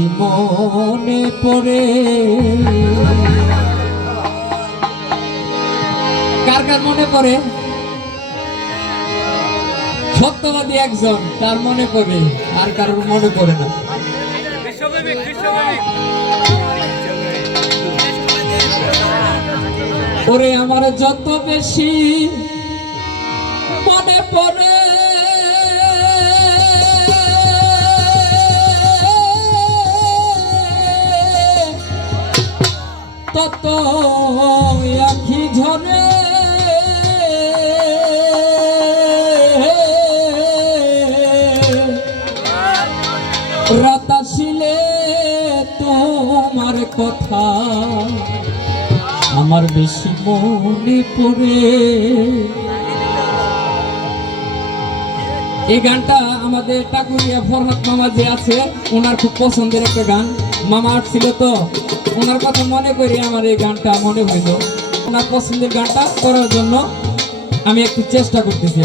বেশি মনে পড়ে। কার কার মনে পড়ে? সত্যবাদী একজন, তার মনে পড়ে, আর কারোর মনে পড়ে না। ওরে আমার যত বেশি মনে পড়ে তত আখি ঝরে, রাত আসিলে তোমার কথা আমার বেশি মনে পড়ে। এই গানটা আমাদের টাকুরিয়া ফরহাদ মামা যে আছে ওনার খুব পছন্দের একটা গান। মামা আসছিল তো ওনার কথা মনে করে আমার এই গানটা মনে হইল। ওনার পছন্দের গানটা করার জন্য আমি একটু চেষ্টা করতেছি।